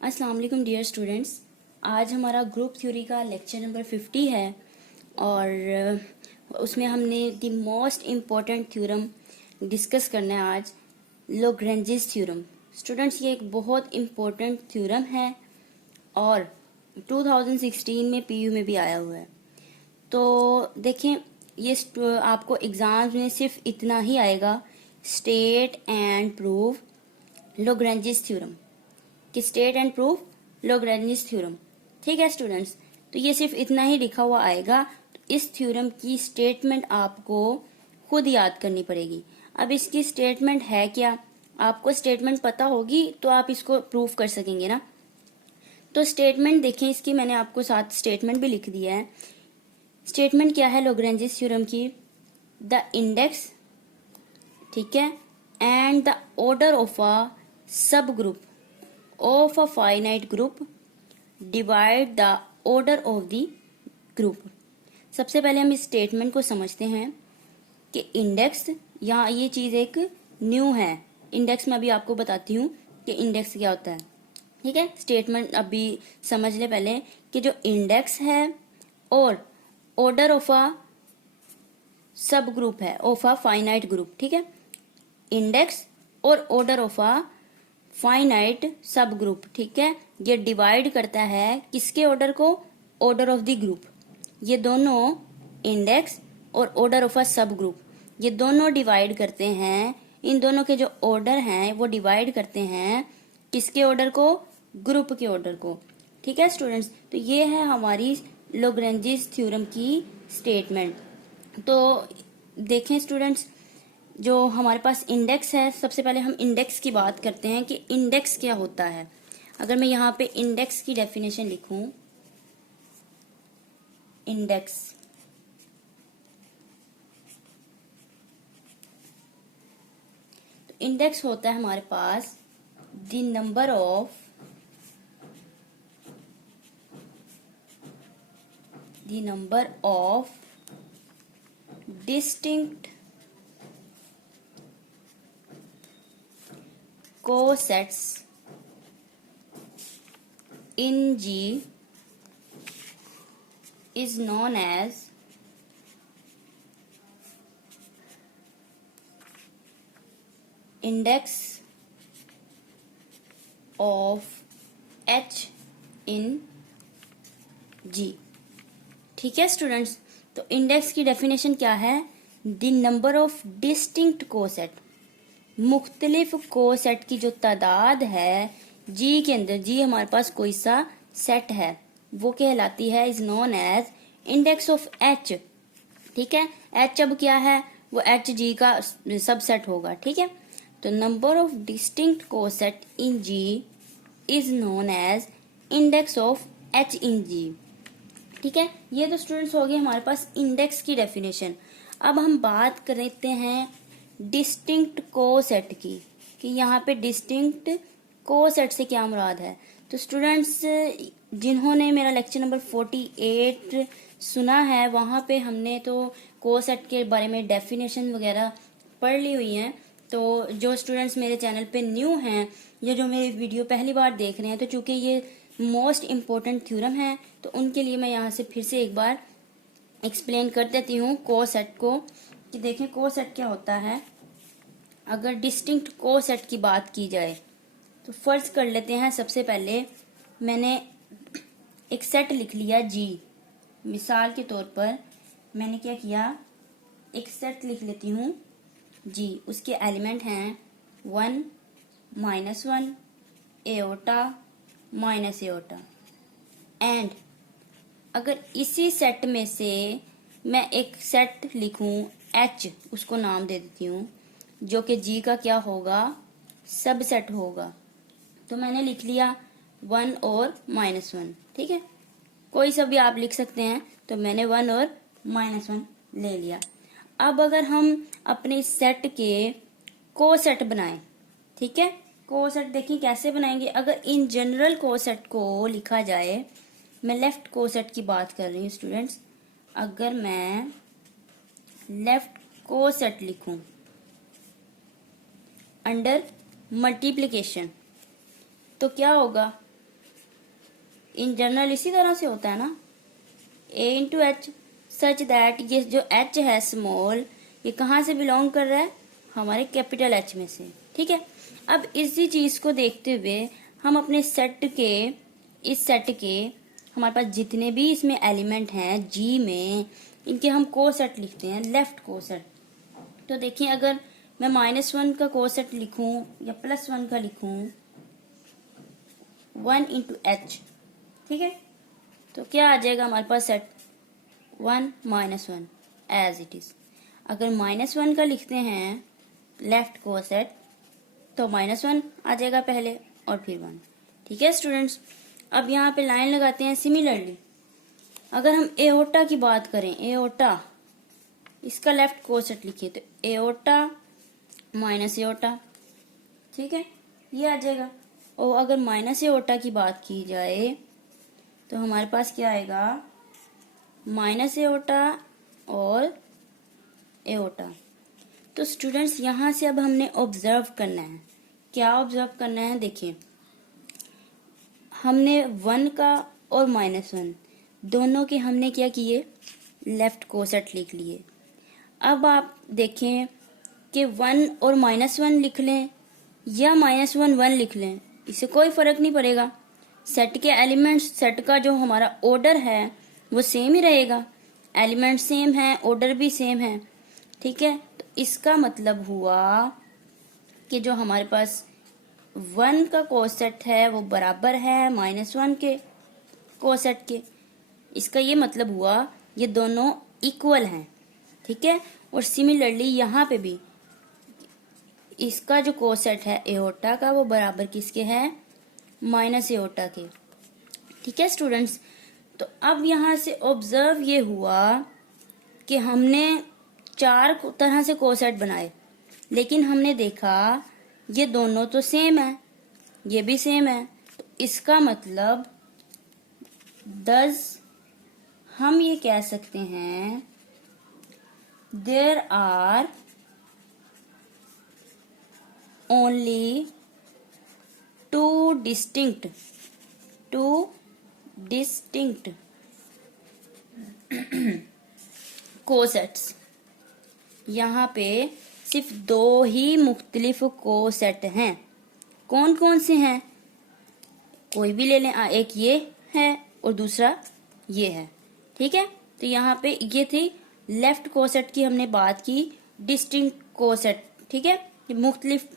अस्सलाम वालेकुम dear students. आज हमारा ग्रुप थ्योरी का लेक्चर नंबर 50 है और उसमें हमने the most important theorem discuss करना है आज, लाग्रेंजेस थ्योरम। स्टूडेंट्स, ये एक बहुत इम्पोर्टेंट थ्योरम है और 2016 में पीयू में भी आया हुआ है। तो देखें, ये आपको एग्जाम्स में सिर्फ इतना ही आएगा, स्टेट एंड प्रूव लाग्रेंजेस थ्योरम, कि स्टेट एंड प्रूफ लाग्रेंजेस थ्योरम। ठीक है स्टूडेंट्स, तो ये सिर्फ इतना ही लिखा हुआ आएगा। तो इस थ्योरम की स्टेटमेंट आपको खुद याद करनी पड़ेगी। अब इसकी स्टेटमेंट है क्या, आपको स्टेटमेंट पता होगी तो आप इसको प्रूफ कर सकेंगे ना। तो स्टेटमेंट देखें इसकी, मैंने आपको साथ स्टेटमेंट भी लिख दिया है। स्टेटमेंट क्या है लाग्रेंजेस थ्योरम की? द इंडेक्स, ठीक है, and the order of a सब group of a finite group divide the order of the group। सबसे पहले हम इस स्टेटमेंट को समझते हैं कि इंडेक्स, यहाँ ये चीज एक न्यू है। इंडेक्स में अभी आपको बताती हूँ कि इंडेक्स क्या होता है। ठीक है, स्टेटमेंट अभी समझ ले पहले कि जो इंडेक्स है और ऑर्डर ऑफ अ सब ग्रुप है, ऑफ अ फाइनाइट ग्रुप। ठीक है, इंडेक्स और ऑर्डर ऑफ अ फाइनाइट सब ग्रुप, ठीक है, ये डिवाइड करता है किसके ऑर्डर को? Order of the group. ये दोनों इंडेक्स और ऑर्डर ऑफ अ सब ग्रुप, ये दोनों डिवाइड करते हैं, इन दोनों के जो ऑर्डर हैं वो डिवाइड करते हैं किसके ऑर्डर को? ग्रुप के ऑर्डर को। ठीक है स्टूडेंट्स, तो ये है हमारी लाग्रेंजेस थ्योरम की स्टेटमेंट। तो देखें स्टूडेंट्स, जो हमारे पास इंडेक्स है, सबसे पहले हम इंडेक्स की बात करते हैं कि इंडेक्स क्या होता है। अगर मैं यहाँ पे इंडेक्स की डेफिनेशन लिखूं, इंडेक्स तो इंडेक्स होता है हमारे पास the number of distinct co-sets in G is known as index of H in G। ठीक है स्टूडेंट्स, तो इंडेक्स की डेफिनेशन क्या है? The number of distinct coset, मुख्तलिफ कोसेट की जो तादाद है जी के अंदर, जी हमारे पास कोई सा सेट है, वो कहलाती है, is known as index of H. ठीक है, एच अब क्या है? वो एच जी का सबसेट होगा। ठीक है, तो number of distinct coset in G is known as index of H in G. ठीक है, ये तो स्टूडेंट्स हो गए हमारे पास इंडेक्स की डेफिनेशन। अब हम बात करते हैं डिस्टिंक्ट कोसेट की, कि यहाँ पे डिस्टिंक्ट कोसेट से क्या मुराद है। तो स्टूडेंट्स, जिन्होंने मेरा लेक्चर नंबर 48 सुना है, वहाँ पे हमने तो कोसेट के बारे में डेफिनेशन वगैरह पढ़ ली हुई हैं। तो जो स्टूडेंट्स मेरे चैनल पे न्यू हैं या जो मेरी वीडियो पहली बार देख रहे हैं, तो चूंकि ये मोस्ट इम्पोर्टेंट थ्योरम है, तो उनके लिए मैं यहाँ से फिर से एक बार एक्सप्लेन कर देती हूँ कोसेट को, कि देखें कोसेट क्या होता है। अगर डिस्टिंक्ट कोसेट की बात की जाए तो फर्ज कर लेते हैं, सबसे पहले मैंने एक सेट लिख लिया जी। मिसाल के तौर पर मैंने क्या किया, एक सेट लिख लेती हूँ जी, उसके एलिमेंट हैं 1, -1, एओटा, माइनस एओटा। एंड अगर इसी सेट में से मैं एक सेट लिखूं एच, उसको नाम दे देती हूँ, जो कि जी का क्या होगा? सबसेट होगा। तो मैंने लिख लिया 1 और -1। ठीक है, कोई सा भी आप लिख सकते हैं, तो मैंने 1 और -1 ले लिया। अब अगर हम अपने सेट के कोसेट बनाएं, ठीक है, कोसेट देखिए कैसे बनाएंगे। अगर इन जनरल कोसेट को लिखा जाए, मैं लेफ्ट कोसेट की बात कर रही हूँ स्टूडेंट्स, अगर मैं लेफ्ट कोसेट लिखूं अंडर मल्टीप्लिकेशन, तो क्या होगा? इन जनरल इसी तरह से होता है ना, a into H, such that ये जो h है स्मॉल, ये कहाँ से बिलोंग कर रहा है, हमारे कैपिटल H में से। ठीक है, अब इसी चीज को देखते हुए हम अपने सेट के, इस सेट के हमारे पास जितने भी इसमें एलिमेंट हैं G में, इनके हम कोसेट लिखते हैं, लेफ्ट कोसेट। तो देखिए अगर मैं -1 का कोसेट लिखूं या +1 का लिखूं, 1 इंटू एच, ठीक है, तो क्या आ जाएगा हमारे पास सेट, 1 -1 एज इट इज। अगर -1 का लिखते हैं लेफ्ट कोसेट तो -1 आ जाएगा पहले और फिर 1। ठीक है स्टूडेंट्स, अब यहाँ पे लाइन लगाते हैं। सिमिलरली अगर हम एओर्टा की बात करें, एओर्टा, इसका लेफ्ट कोसेट लिखिए तो एओर्टा माइनस एओर्टा, ठीक है, ये आ जाएगा। और अगर माइनस एओर्टा की बात की जाए तो हमारे पास क्या आएगा, माइनस एओर्टा और एओर्टा। तो स्टूडेंट्स यहाँ से अब हमने ऑब्जर्व करना है, क्या ऑब्जर्व करना है, देखिए हमने 1 का और -1 दोनों के हमने क्या किए, लेफ्ट कोसेट लिख लिए। अब आप देखें कि 1 और -1 लिख लें या -1 1 लिख लें, इससे कोई फर्क नहीं पड़ेगा। सेट के एलिमेंट्स, सेट का जो हमारा ऑर्डर है वो सेम ही रहेगा, एलिमेंट सेम है, ऑर्डर भी सेम है। ठीक है, तो इसका मतलब हुआ कि जो हमारे पास 1 का कोसेट है वो बराबर है -1 के कोसेट के। इसका ये मतलब हुआ ये दोनों इक्वल हैं। ठीक है, और सिमिलरली यहाँ पे भी इसका जो कोसेट है एओर्टा का वो बराबर किसके है, माइनस एओर्टा के। ठीक है स्टूडेंट्स, तो अब यहाँ से ऑब्जर्व ये हुआ कि हमने 4 तरह से कोसेट बनाए, लेकिन हमने देखा ये दोनों तो सेम है, ये भी सेम है। तो इसका मतलब हम ये कह सकते हैं there are only two distinct cosets. यहाँ पे सिर्फ 2 ही मुख्तलिफ कोसेट हैं। कौन कौन से हैं, कोई भी ले लें, एक ये है और दूसरा ये है। ठीक है, तो यहाँ पे ये थी लेफ्ट कोसेट की हमने बात की, डिस्टिंक्ट कोसेट। ठीक है, ये मुख्तलिफ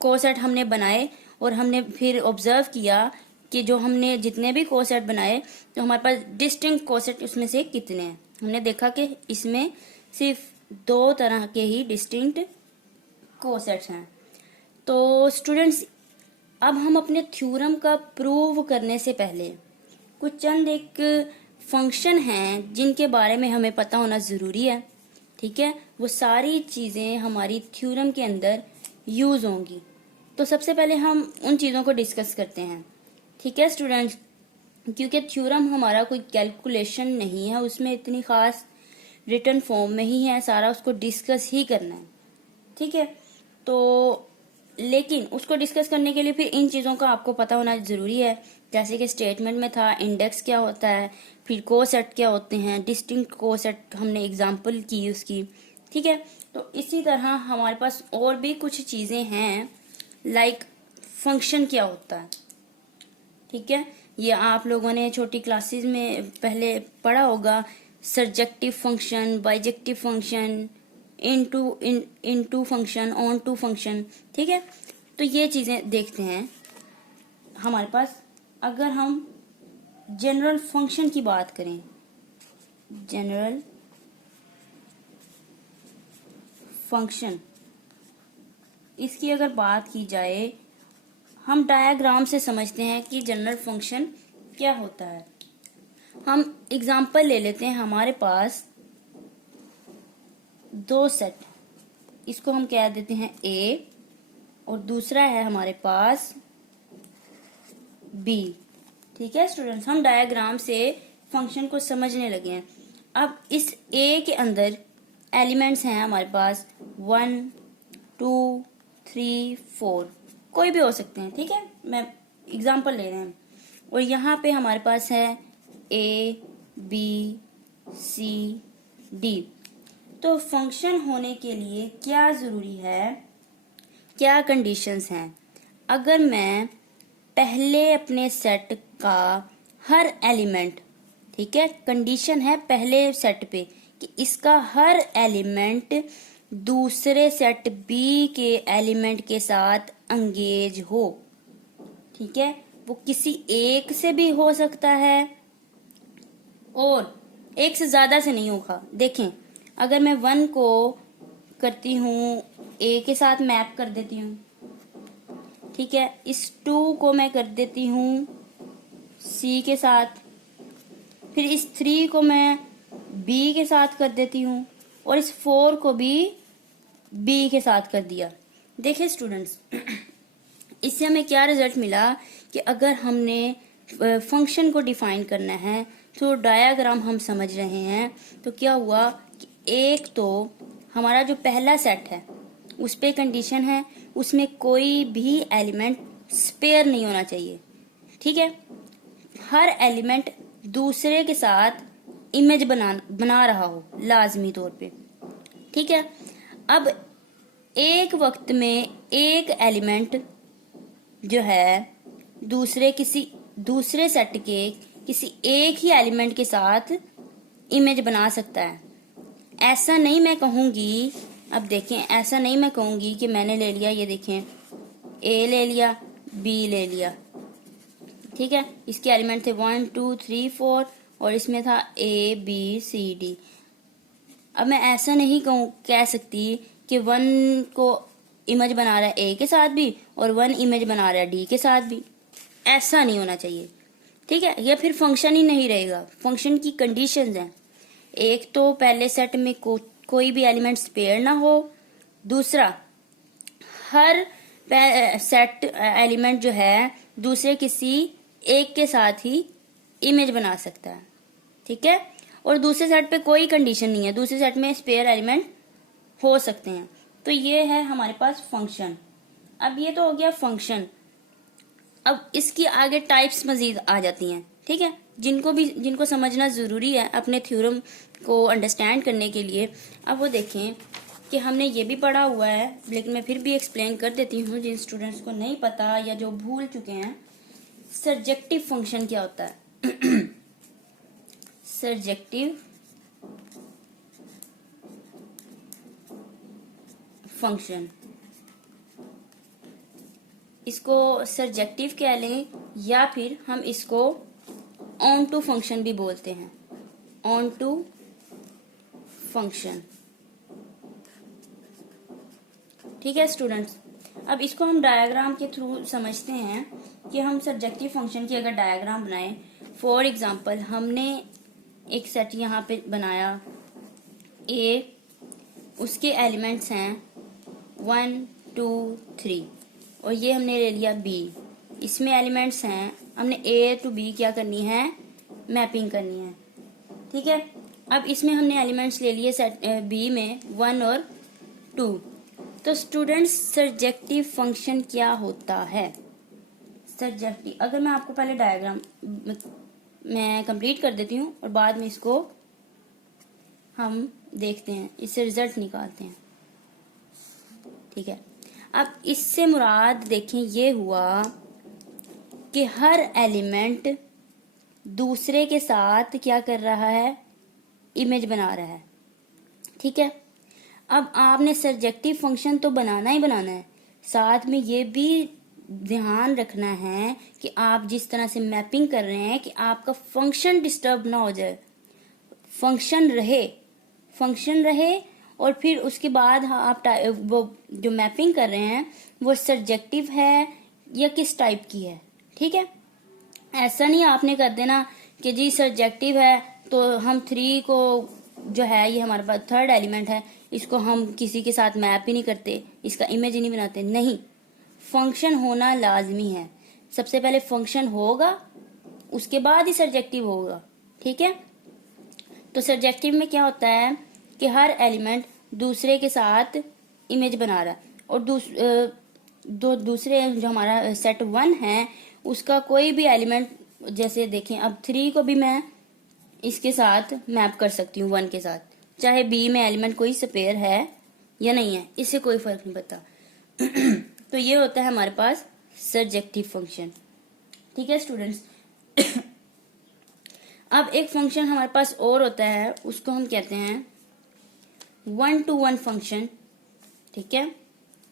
कोसेट हमने बनाए और हमने फिर ऑब्जर्व किया कि जो हमने जितने भी कोसेट बनाए तो हमारे पास डिस्टिंक्ट कोसेट उसमें से कितने हैं। हमने देखा कि इसमें सिर्फ 2 तरह के ही डिस्टिंक्ट कोसेट्स हैं। तो स्टूडेंट्स, अब हम अपने थ्योरम का प्रूव करने से पहले कुछ चंद एक फंक्शन हैं जिनके बारे में हमें पता होना ज़रूरी है। ठीक है, वो सारी चीज़ें हमारी थ्योरम के अंदर यूज़ होंगी। तो सबसे पहले हम उन चीज़ों को डिस्कस करते हैं। ठीक है स्टूडेंट्स, क्योंकि थ्योरम हमारा कोई कैलकुलेशन नहीं है, उसमें इतनी ख़ास रिटन फॉर्म में ही है, सारा उसको डिस्कस ही करना है। ठीक है, तो लेकिन उसको डिस्कस करने के लिए फिर इन चीज़ों का आपको पता होना ज़रूरी है। जैसे कि स्टेटमेंट में था इंडेक्स क्या होता है, फिर कोसेट क्या होते हैं, डिस्टिंक्ट कोसेट हमने एग्जांपल की उसकी। ठीक है, तो इसी तरह हमारे पास और भी कुछ चीज़ें हैं, लाइक फंक्शन क्या होता है। ठीक है, ये आप लोगों ने छोटी क्लासेस में पहले पढ़ा होगा, surjective function, bijective function, into function, onto function. ठीक है, तो ये चीज़ें देखते हैं हमारे पास। अगर हम जनरल फंक्शन की बात करें, जनरल फंक्शन, इसकी अगर बात की जाए, हम डायग्राम से समझते हैं कि जनरल फंक्शन क्या होता है। हम एग्जांपल ले लेते हैं, हमारे पास 2 सेट, इसको हम कह देते हैं A और दूसरा है हमारे पास B। ठीक है स्टूडेंट्स, हम डायग्राम से फंक्शन को समझने लगे हैं। अब इस A के अंदर एलिमेंट्स हैं हमारे पास 1 2 3 4, कोई भी हो सकते हैं। ठीक है, मैं एग्जांपल ले रहे हैं। और यहाँ पे हमारे पास है ए बी सी डी। तो फंक्शन होने के लिए क्या ज़रूरी है, क्या कंडीशंस हैं? अगर मैं पहले अपने सेट का हर एलिमेंट, ठीक है, कंडीशन है पहले सेट पे कि इसका हर एलिमेंट दूसरे सेट बी के एलिमेंट के साथ अंगेज हो, ठीक है, वो किसी एक से भी हो सकता है और एक से ज्यादा से नहीं होगा। देखें, अगर मैं 1 को करती हूँ ए के साथ मैप कर देती हूँ, ठीक है, इस 2 को मैं कर देती हूँ सी के साथ, फिर इस 3 को मैं बी के साथ कर देती हूँ और इस 4 को भी बी के साथ कर दिया। देखिए स्टूडेंट्स, इससे हमें क्या रिजल्ट मिला कि अगर हमने फंक्शन को डिफाइन करना है तो डायग्राम हम समझ रहे हैं तो क्या हुआ कि एक तो हमारा जो पहला सेट है उस पे कंडीशन है उसमें कोई भी एलिमेंट स्पेयर नहीं होना चाहिए, ठीक है, हर एलिमेंट दूसरे के साथ इमेज बना रहा हो लाजमी तौर पे, ठीक है। अब एक वक्त में एक एलिमेंट जो है दूसरे सेट के किसी एक ही एलिमेंट के साथ इमेज बना सकता है। ऐसा नहीं मैं कहूंगी, अब देखें, ऐसा नहीं मैं कहूंगी कि मैंने ले लिया, ये देखें, ए ले लिया, बी ले लिया, ठीक है, इसके एलिमेंट थे 1 2 3 4 और इसमें था ए बी सी डी। अब मैं ऐसा नहीं कह सकती कि 1 को इमेज बना रहा है ए के साथ भी और 1 इमेज बना रहा है डी के साथ भी, ऐसा नहीं होना चाहिए, ठीक है, यह फिर फंक्शन ही नहीं रहेगा। फंक्शन की कंडीशंस हैं, एक तो पहले सेट में कोई भी एलिमेंट स्पेयर ना हो, दूसरा हर सेट एलिमेंट जो है दूसरे किसी एक के साथ ही इमेज बना सकता है, ठीक है, और दूसरे सेट पे कोई कंडीशन नहीं है, दूसरे सेट में स्पेयर एलिमेंट हो सकते हैं। तो ये है हमारे पास फंक्शन। अब ये तो हो गया फंक्शन। अब इसकी आगे टाइप्स मजीद आ जाती हैं, ठीक है, जिनको समझना ज़रूरी है अपने थ्योरम को अंडरस्टैंड करने के लिए। अब वो देखें कि हमने ये भी पढ़ा हुआ है, लेकिन मैं फिर भी एक्सप्लेन कर देती हूँ जिन स्टूडेंट्स को नहीं पता या जो भूल चुके हैं। सर्जेक्टिव फंक्शन क्या होता है? सर्जेक्टिव फंक्शन, इसको सर्जेक्टिव कह लें या फिर हम इसको ऑन टू फंक्शन भी बोलते हैं, ऑन टू फंक्शन, ठीक है स्टूडेंट्स। अब इसको हम डायग्राम के थ्रू समझते हैं कि हम सर्जेक्टिव फंक्शन की अगर डायग्राम बनाएं, फॉर एग्जांपल हमने एक सेट यहाँ पे बनाया ए, उसके एलिमेंट्स हैं 1 2 3 और ये हमने ले लिया बी, इसमें एलिमेंट्स हैं, हमने ए टू बी क्या करनी है, मैपिंग करनी है, ठीक है। अब इसमें हमने एलिमेंट्स ले लिए सेट बी में 1 और 2। तो स्टूडेंट्स सर्जेक्टिव फंक्शन क्या होता है? सर्जेक्टिव, अगर मैं आपको पहले डायग्राम मैं कंप्लीट कर देती हूँ और बाद में इसको हम देखते हैं, इससे रिजल्ट निकालते हैं, ठीक है। अब इससे मुराद देखें ये हुआ कि हर एलिमेंट दूसरे के साथ क्या कर रहा है, इमेज बना रहा है, ठीक है। अब आपने सर्जेक्टिव फंक्शन तो बनाना ही बनाना है, साथ में ये भी ध्यान रखना है कि आप जिस तरह से मैपिंग कर रहे हैं कि आपका फंक्शन डिस्टर्ब ना हो जाए, फंक्शन रहे और फिर उसके बाद आप वो जो मैपिंग कर रहे हैं वो सर्जेक्टिव है या किस टाइप की है, ठीक है। ऐसा नहीं आपने कर देना कि जी सर्जेक्टिव है तो हम 3 को जो है, ये हमारे पास थर्ड एलिमेंट है, इसको हम किसी के साथ मैप ही नहीं करते, इसका इमेज ही नहीं बनाते, नहीं, फंक्शन होना लाजमी है। सबसे पहले फंक्शन होगा उसके बाद ही सर्जेक्टिव होगा, ठीक है। तो सर्जेक्टिव में क्या होता है कि हर एलिमेंट दूसरे के साथ इमेज बना रहा है और दूसरे जो हमारा सेट 1 है उसका कोई भी एलिमेंट जैसे देखें, अब 3 को भी मैं इसके साथ मैप कर सकती हूँ 1 के साथ, चाहे बी में एलिमेंट कोई स्पेयर है या नहीं है, इससे कोई फर्क नहीं पड़ता। तो ये होता है हमारे पास सर्जेक्टिव फंक्शन। ठीक है स्टूडेंट्स। अब एक फंक्शन हमारे पास और होता है, उसको हम कहते हैं 1-to-1 फंक्शन, ठीक है,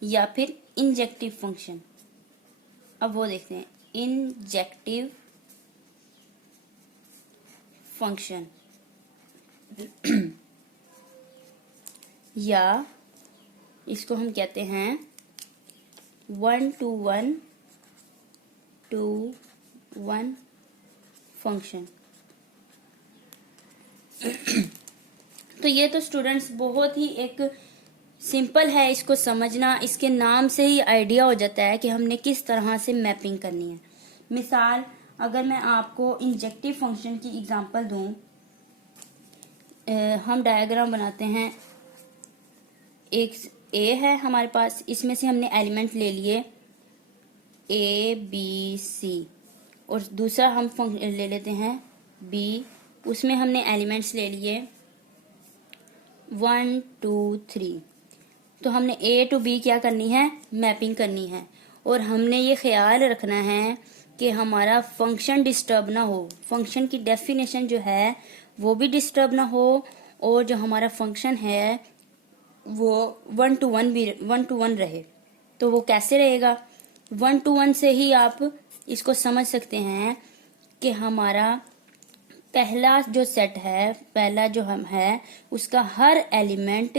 या फिर इंजेक्टिव फंक्शन। अब वो देखते हैं, इंजेक्टिव फंक्शन या इसको हम कहते हैं 1-to-1 फंक्शन। तो ये तो स्टूडेंट्स बहुत ही एक सिंपल है, इसको समझना, इसके नाम से ही आइडिया हो जाता है कि हमने किस तरह से मैपिंग करनी है। मिसाल अगर मैं आपको इंजेक्टिव फंक्शन की एग्जांपल दूं, हम डायग्राम बनाते हैं, एक ए है हमारे पास, इसमें से हमने एलिमेंट ले लिए ए बी सी, और दूसरा हम ले लेते हैं बी, उसमें हमने एलिमेंट्स ले लिए 1 2 3। तो हमने ए टू बी क्या करनी है, मैपिंग करनी है, और हमने ये ख्याल रखना है कि हमारा फंक्शन डिस्टर्ब ना हो, फंक्शन की डेफिनेशन जो है वो भी डिस्टर्ब ना हो, और जो हमारा फंक्शन है वो 1-to-1 रहे। तो वो कैसे रहेगा, 1-to-1 से ही आप इसको समझ सकते हैं कि हमारा पहला जो सेट है, पहला जो हम है, उसका हर एलिमेंट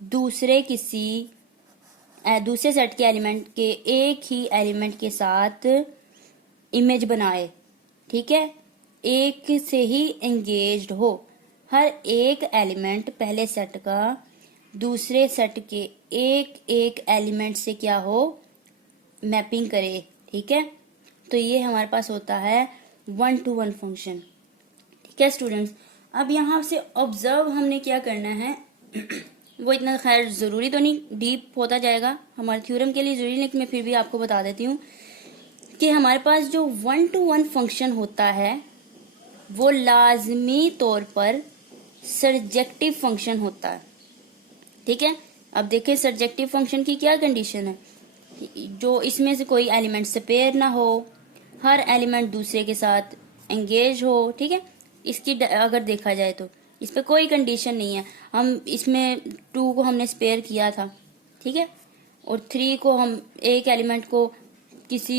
दूसरे सेट के एलिमेंट के एक ही एलिमेंट के साथ इमेज बनाए, ठीक है, एक से ही एंगेज्ड हो, हर एक एलिमेंट पहले सेट का दूसरे सेट के एक एक एलिमेंट से क्या हो, मैपिंग करे। ठीक है, तो ये हमारे पास होता है 1-to-1 फंक्शन। ठीक है स्टूडेंट्स, अब यहाँ से ऑब्जर्व हमने क्या करना है वो इतना खैर ज़रूरी तो नहीं, डीप होता जाएगा, हमारे थ्योरम के लिए ज़रूरी, लेकिन मैं फिर भी आपको बता देती हूँ कि हमारे पास जो 1-to-1 फंक्शन होता है वो लाजमी तौर पर सर्जेक्टिव फंक्शन होता है। ठीक है, अब देखिए सर्जेक्टिव फंक्शन की क्या कंडीशन है, जो इसमें से कोई एलिमेंट स्पेयर ना हो, हर एलिमेंट दूसरे के साथ एंगेज हो। ठीक है, इसकी अगर देखा जाए तो इस पे कोई कंडीशन नहीं है, हम इसमें 2 को हमने स्पेयर किया था, ठीक है, और 3 को हम एक एलिमेंट को किसी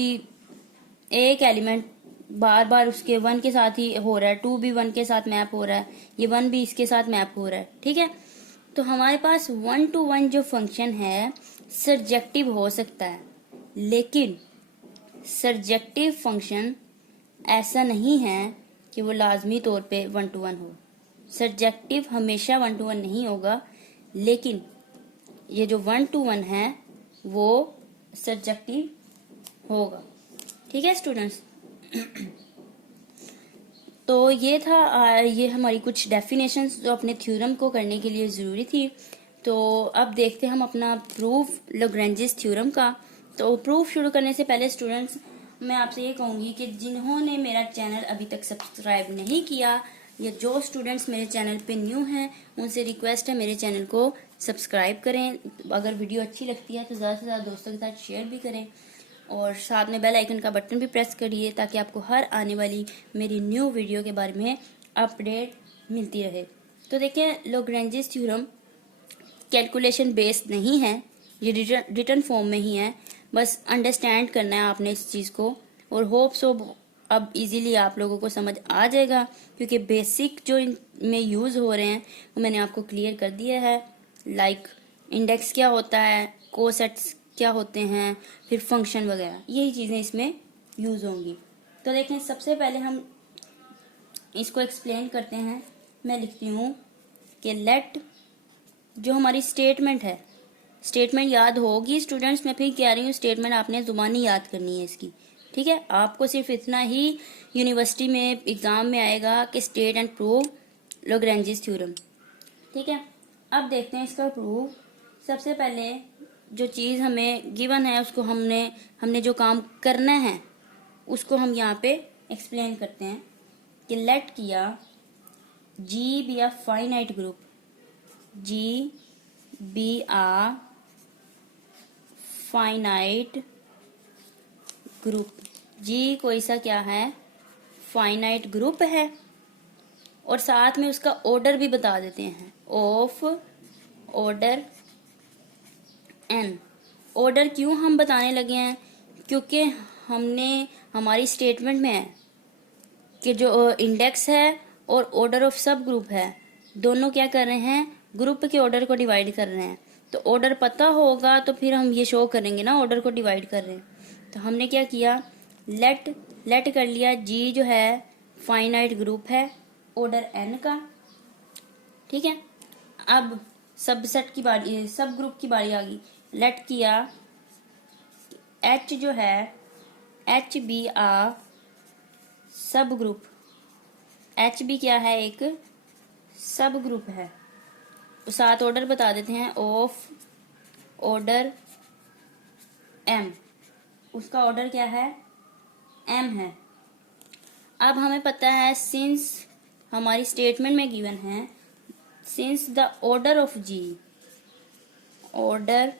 एक एलिमेंट बार बार उसके 1 के साथ ही हो रहा है, 2 भी 1 के साथ मैप हो रहा है, ये 1 भी इसके साथ मैप हो रहा है। ठीक है, तो हमारे पास 1-to-1 जो फंक्शन है सर्जेक्टिव हो सकता है, लेकिन सर्जेक्टिव फंक्शन ऐसा नहीं है कि वो लाजमी तौर पे 1-to-1 हो। सर्जेक्टिव हमेशा 1-to-1 नहीं होगा, लेकिन ये जो 1-to-1 है वो सर्जेक्टिव होगा। ठीक है स्टूडेंट्स, तो ये था ये हमारी कुछ डेफिनेशंस जो अपने थ्योरम को करने के लिए ज़रूरी थी। तो अब देखते हैं हम अपना प्रूफ लैग्रेंजेस थ्योरम का। तो प्रूफ शुरू करने से पहले स्टूडेंट्स मैं आपसे ये कहूँगी कि जिन्होंने मेरा चैनल अभी तक सब्सक्राइब नहीं किया, या जो स्टूडेंट्स मेरे चैनल पे न्यू हैं, उनसे रिक्वेस्ट है मेरे चैनल को सब्सक्राइब करें। अगर वीडियो अच्छी लगती है तो ज़्यादा से ज़्यादा दोस्तों के साथ शेयर भी करें, और साथ में बेल आइकन का बटन भी प्रेस करिए ताकि आपको हर आने वाली मेरी न्यू वीडियो के बारे में अपडेट मिलती रहे। तो देखिए, लैग्रेंजेस थ्योरम कैलकुलेशन बेस्ड नहीं है, ये रिटर्न फॉर्म में ही है, बस अंडरस्टैंड करना है आपने इस चीज़ को, और होप सो अब इजीली आप लोगों को समझ आ जाएगा, क्योंकि बेसिक जो इनमें यूज़ हो रहे हैं वो मैंने आपको क्लियर कर दिया है। लाइक इंडेक्स क्या होता है, कोसेट्स क्या होते हैं, फिर फंक्शन वगैरह, यही चीज़ें इसमें यूज़ होंगी। तो देखें, सबसे पहले हम इसको एक्सप्लेन करते हैं। मैं लिखती हूँ कि लेट, जो हमारी स्टेटमेंट है, स्टेटमेंट याद होगी स्टूडेंट्स, मैं फिर कह रही हूँ स्टेटमेंट आपने ज़ुबानी याद करनी है इसकी। ठीक है, आपको सिर्फ इतना ही यूनिवर्सिटी में एग्ज़ाम में आएगा कि state and prove Lagrange's theorem. ठीक है, अब देखते हैं इसका प्रूफ। सबसे पहले जो चीज़ हमें गिवन है उसको हमने जो काम करना है उसको हम यहाँ पे एक्सप्लेन करते हैं कि लेट किया G be a finite group, G be a finite group, G कोई सा क्या है, फाइनाइट ग्रुप है, और साथ में उसका ऑर्डर भी बता देते हैं, ऑफ ऑर्डर एन। ऑर्डर क्यों हम बताने लगे हैं, क्योंकि हमने हमारी स्टेटमेंट में है कि जो इंडेक्स है और ऑर्डर ऑफ सब ग्रुप है, दोनों क्या कर रहे हैं, ग्रुप के ऑर्डर को डिवाइड कर रहे हैं। तो ऑर्डर पता होगा तो फिर हम ये शो करेंगे ना ऑर्डर को डिवाइड कर रहे हैं। तो हमने क्या किया, लेट कर लिया जी जो है फाइनाइट ग्रुप है ऑर्डर एन का, ठीक है। अब सबसेट की बारी, सब ग्रुप की बारी आ गई। लेट किया एच जो है, एच बी आ सब ग्रुप, एच बी क्या है, एक सब ग्रुप है। साथ ऑर्डर बता देते हैं, ऑफ ऑर्डर एम, उसका ऑर्डर क्या है, एम है। अब हमें पता है सिंस हमारी स्टेटमेंट में गिवन है, since the order of G, order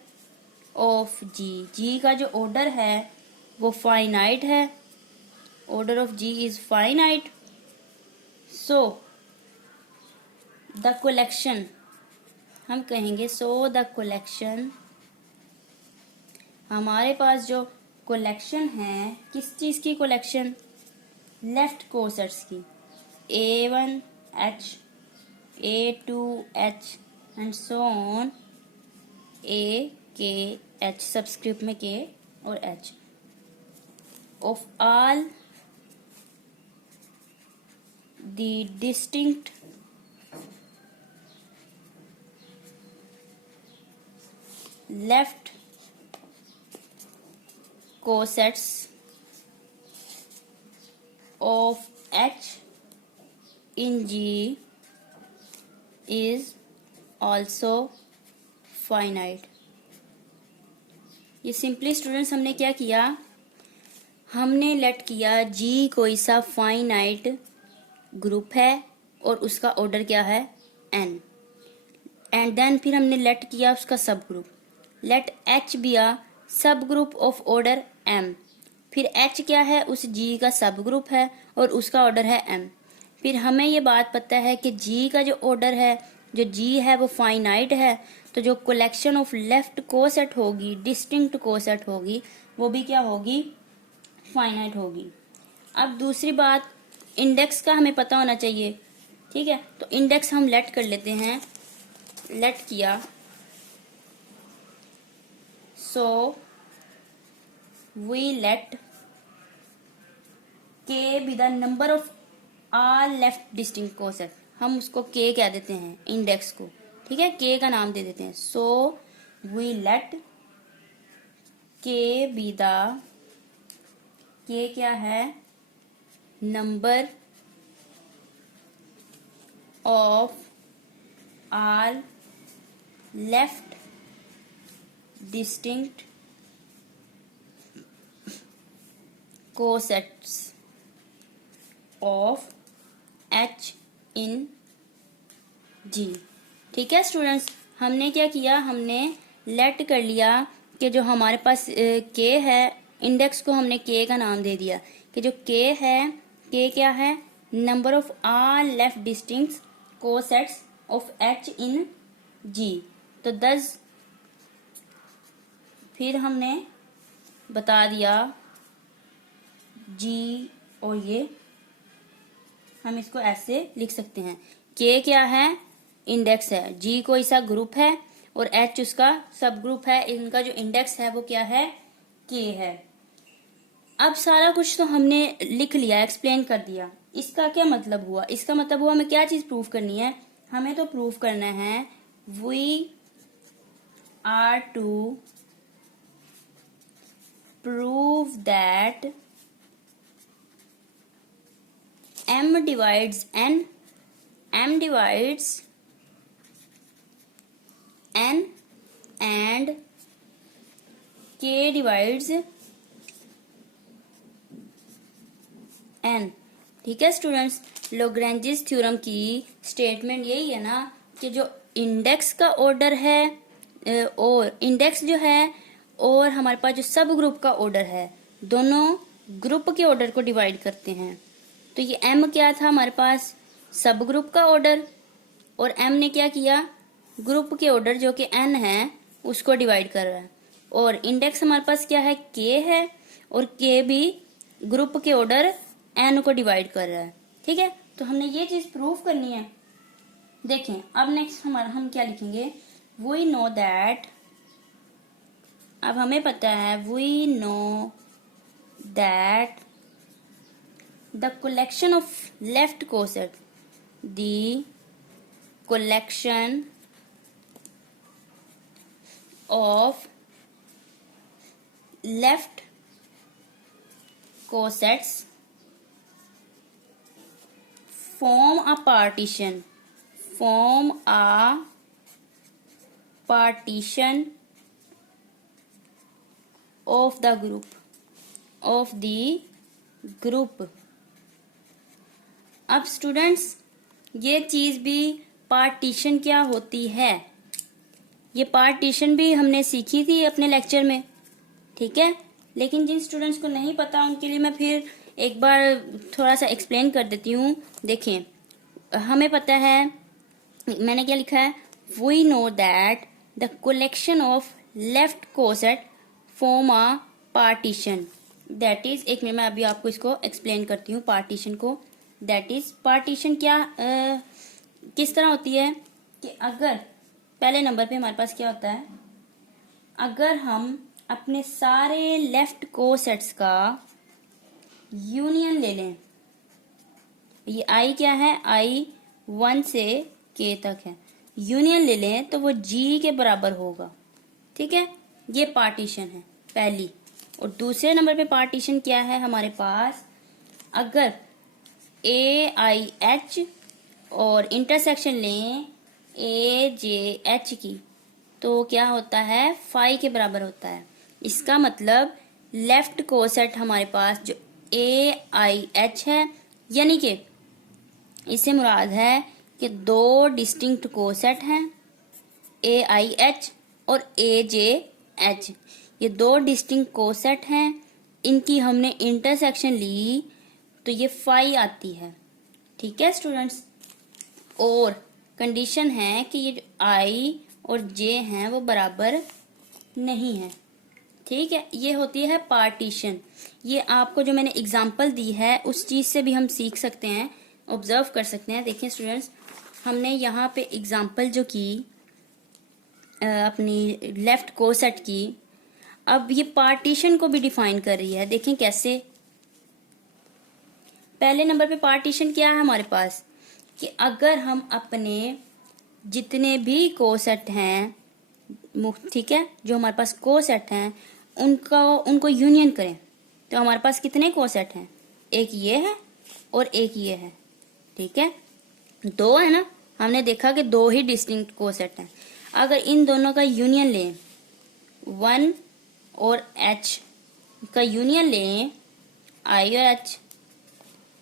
of G, G का जो ऑर्डर है वो फाइनाइट है, order of G is finite, so the collection, हम कहेंगे सो द कलेक्शन, हमारे पास जो कलेक्शन है, किस चीज की कलेक्शन, लेफ्ट कोसेट्स की, A1H, A2H and so on, AKH, subscript में K और H, of all the distinct left cosets of H in G is also finite। ये सिंपली स्टूडेंट्स हमने क्या किया, हमने लेट किया G कोई सा फाइनाइट ग्रुप है और उसका ऑर्डर क्या है N, एंड देन फिर हमने लेट किया उसका सब ग्रुप, लेट H बी आ सब ग्रुप ऑफ ऑर्डर M, फिर H क्या है, उस G का सब ग्रुप है और उसका ऑर्डर है M। फिर हमें ये बात पता है कि G का जो ऑर्डर है, जो G है वो फाइनाइट है, तो जो कलेक्शन ऑफ लेफ्ट कोसेट होगी, डिस्टिंक्ट कोसेट होगी, वो भी क्या होगी, फाइनाइट होगी। अब दूसरी बात, इंडेक्स का हमें पता होना चाहिए, ठीक है। तो इंडेक्स हम लेट कर लेते हैं, लेट किया so we let k be the number of all left distinct coset, हम उसको k कह देते हैं इंडेक्स को, ठीक है, k का नाम दे देते हैं। so we let k be the, k क्या है, number of all left distinct cosets of H in G, ठीक है स्टूडेंट्स। हमने क्या किया, हमने लेट कर लिया कि जो हमारे पास K है, इंडेक्स को हमने K का नाम दे दिया कि जो K है, K क्या है, number of all left distinct cosets of H in G। तो 10, फिर हमने बता दिया जी, और ये हम इसको ऐसे लिख सकते हैं, के क्या है, इंडेक्स है, जी कोई सा ग्रुप है और एच उसका सब ग्रुप है, इनका जो इंडेक्स है वो क्या है, के है। अब सारा कुछ तो हमने लिख लिया, एक्सप्लेन कर दिया। इसका क्या मतलब हुआ, इसका मतलब हुआ हमें क्या चीज प्रूव करनी है, हमें तो प्रूव करना है we are to prove that M divides N, M divides N and K divides n। ठीक है स्टूडेंट्स, लैग्रेंजेस थ्योरम की स्टेटमेंट यही है ना कि जो इंडेक्स का ऑर्डर है और इंडेक्स जो है और हमारे पास जो सब ग्रुप का ऑर्डर है, दोनों ग्रुप के ऑर्डर को डिवाइड करते हैं। तो ये m क्या था हमारे पास, सब ग्रुप का ऑर्डर, और m ने क्या किया, ग्रुप के ऑर्डर जो कि n है उसको डिवाइड कर रहा है। और इंडेक्स हमारे पास क्या है, k है, और k भी ग्रुप के ऑर्डर n को डिवाइड कर रहा है। ठीक है, तो हमने ये चीज प्रूव करनी है। देखें अब नेक्स्ट हमारा हम क्या लिखेंगे, वी नो दैट, अब हमें पता है we know that the collection of left coset, the collection of left cosets form a partition of the group। अब स्टूडेंट्स ये चीज भी पार्टीशन क्या होती है, ये पार्टीशन भी हमने सीखी थी अपने लेक्चर में। ठीक है, लेकिन जिन स्टूडेंट्स को नहीं पता उनके लिए मैं फिर एक बार थोड़ा सा एक्सप्लेन कर देती हूँ। देखें हमें पता है, मैंने क्या लिखा है, we know that the collection of left coset form a partition. That is, एक मिनट मैं अभी आपको इसको एक्सप्लेन करती हूँ पार्टीशन को। दैट इज पार्टीशन क्या किस तरह होती है कि अगर पहले नंबर पे हमारे पास क्या होता है, अगर हम अपने सारे लेफ्ट कोसेट्स का यूनियन ले लें, ये आई क्या है, आई 1 से k तक है, यूनियन ले लें तो वो g के बराबर होगा। ठीक है, ये पार्टीशन है पहली। और दूसरे नंबर पे पार्टीशन क्या है हमारे पास, अगर a i h और इंटरसेक्शन लें a j h की, तो क्या होता है, फाई के बराबर होता है। इसका मतलब लेफ्ट कोसेट हमारे पास जो ए आई एच है, यानी कि इससे मुराद है कि दो डिस्टिंक्ट कोसेट हैं, ए आई एच और ए जे एच। ये दो डिस्टिंक्ट कोसेट हैं, इनकी हमने इंटरसेक्शन ली तो ये फाई आती है। ठीक है स्टूडेंट्स, और कंडीशन है कि ये आई और जे हैं वो बराबर नहीं है। ठीक है, ये होती है पार्टीशन। ये आपको जो मैंने एग्जांपल दी है उस चीज से भी हम सीख सकते हैं, ऑब्जर्व कर सकते हैं। देखिए स्टूडेंट्स, हमने यहाँ पे एग्जांपल जो की अपनी लेफ्ट कोसेट की, अब ये पार्टीशन को भी डिफाइन कर रही है। देखें कैसे, पहले नंबर पे पार्टीशन क्या है हमारे पास, कि अगर हम अपने जितने भी कोसेट हैं, ठीक है, जो हमारे पास कोसेट हैं उनको यूनियन करें तो हमारे पास कितने कोसेट हैं, एक ये है और एक ये है। ठीक है, दो है ना, हमने देखा कि दो ही डिस्टिंक्ट कोसेट हैं। अगर इन दोनों का यूनियन लें, 1 और h का यूनियन लें, i और h,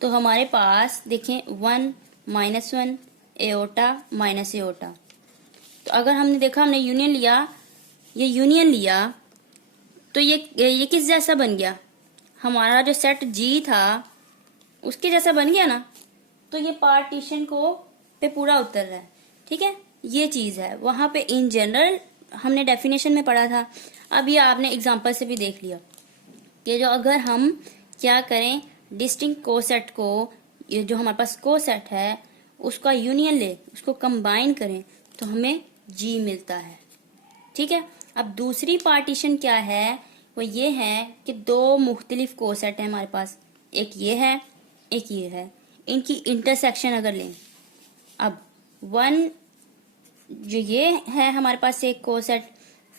तो हमारे पास देखें 1 -1 एओटा माइनस एओटा। तो अगर हमने देखा, हमने यूनियन लिया, ये यूनियन लिया तो ये किस जैसा बन गया, हमारा जो सेट G था उसके जैसा बन गया ना। तो ये पार्टीशन को पे पूरा उतर रहा है। ठीक है, ये चीज है, वहां पे इन जनरल हमने डेफिनेशन में पढ़ा था। अब ये आपने एग्जांपल से भी देख लिया कि जो अगर हम क्या करें, डिस्टिंक्ट कोसेट को, ये जो हमारे पास कोसेट है उसका यूनियन ले, उसको कंबाइन करें तो हमें G मिलता है। ठीक है, अब दूसरी पार्टीशन क्या है, वो ये है कि दो मुख्तलिफ कोसेट हैं हमारे पास, एक ये है एक ये है, इनकी इंटरसेक्शन अगर लें, अब 1 जो ये है हमारे पास एक कोसेट,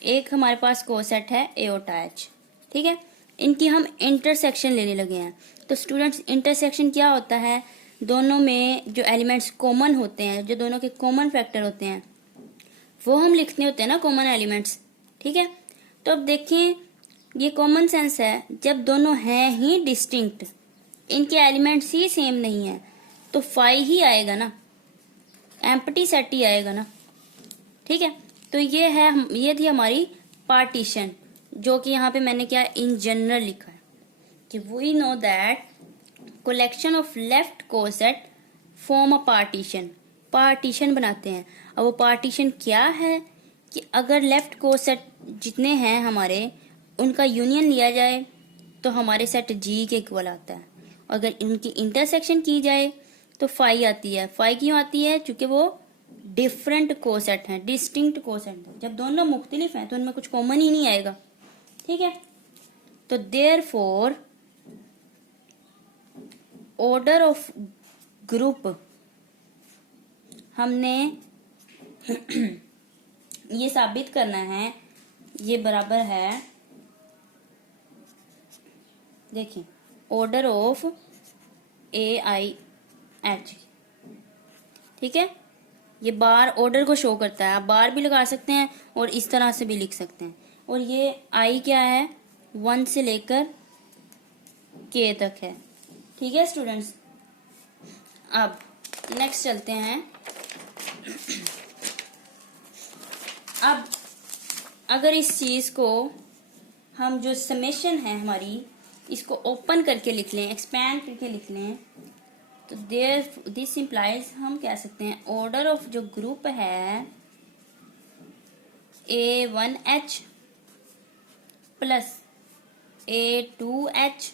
एक हमारे पास कोसेट है एओटा एच। ठीक है, इनकी हम इंटरसेक्शन लेने लगे हैं। तो स्टूडेंट्स, इंटरसेक्शन क्या होता है, दोनों में जो एलिमेंट्स कॉमन होते हैं, जो दोनों के कॉमन फैक्टर होते हैं वो हम लिखने होते हैं ना, कॉमन एलिमेंट्स। ठीक है, तो अब देखें ये कॉमन सेंस है, जब दोनों हैं ही डिस्टिंक्ट इनके एलिमेंट्स ही सेम नहीं है तो 5 ही आएगा ना, एम्प्टी सेट ही आएगा ना। ठीक है, तो ये थी हमारी पार्टीशन, जो कि यहाँ पे मैंने क्या इन जनरल लिखा है कि we know that collection of left coset form a partition, partition बनाते हैं। अब वो पार्टीशन क्या है कि अगर लेफ्ट कोसेट जितने हैं हमारे उनका यूनियन लिया जाए तो हमारे सेट जी के इक्वल आता है, अगर इनकी इंटरसेक्शन की जाए तो 5 आती है। 5 क्यों आती है? क्योंकि वो डिफरेंट कोसेट हैं, डिस्टिंक्ट कोसेट हैं। जब दोनों मुख्तलिफ हैं तो उनमें कुछ कॉमन ही नहीं आएगा। ठीक है, तो देयरफॉर ऑर्डर ऑफ ग्रुप हमने ये साबित करना है, ये बराबर है, देखिए ऑर्डर ऑफ AIH। ठीक है, ये बार ऑर्डर को शो करता है, आप बार भी लगा सकते हैं और इस तरह से भी लिख सकते हैं। और ये I क्या है? 1 से लेकर K तक है। ठीक है स्टूडेंट्स, अब नेक्स्ट चलते हैं। अब अगर इस चीज को हम जो समेशन है हमारी इसको ओपन करके लिख लें, एक्सपैंड करके लिख लें, तो दिस इम्प्लाइज हम कह सकते हैं ऑर्डर ऑफ जो ग्रुप है A1H plus A2H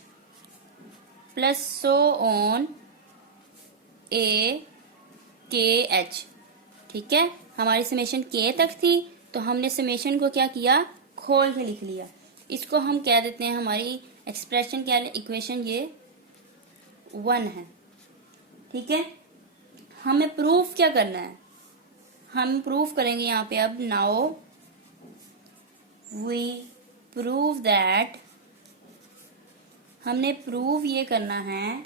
plus so on AKH। ठीक है, हमारी समेशन K तक थी तो हमने समेशन को क्या किया? खोल के लिख लिया। इसको हम कह देते हैं, हमारी एक्सप्रेशन क्या है, इक्वेशन ये 1 है। ठीक है, हमें प्रूफ क्या करना है? हम प्रूफ करेंगे यहाँ पे अब। नाउ वी प्रूव दैट, हमने प्रूव ये करना है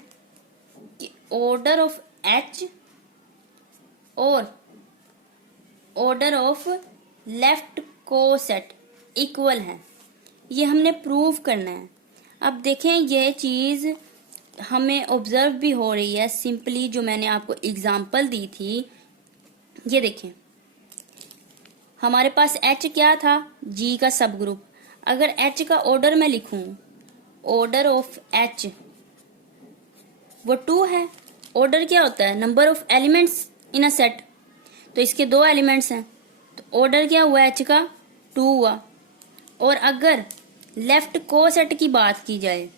कि ऑर्डर ऑफ H और order of left coset equal है, ये हमने प्रूव करना है। अब देखें ये चीज हमें ऑब्जर्व भी हो रही है सिंपली, जो मैंने आपको एग्जांपल दी थी। ये देखें हमारे पास H क्या था? G का सब ग्रुप। अगर H का ऑर्डर मैं लिखूं, ऑर्डर ऑफ H वो 2 है। ऑर्डर क्या होता है? Number of elements in a set. तो इसके 2 एलिमेंट्स हैं तो ऑर्डर क्या हुआ H का? 2 हुआ। और अगर लेफ्ट कोसेट की बात की जाए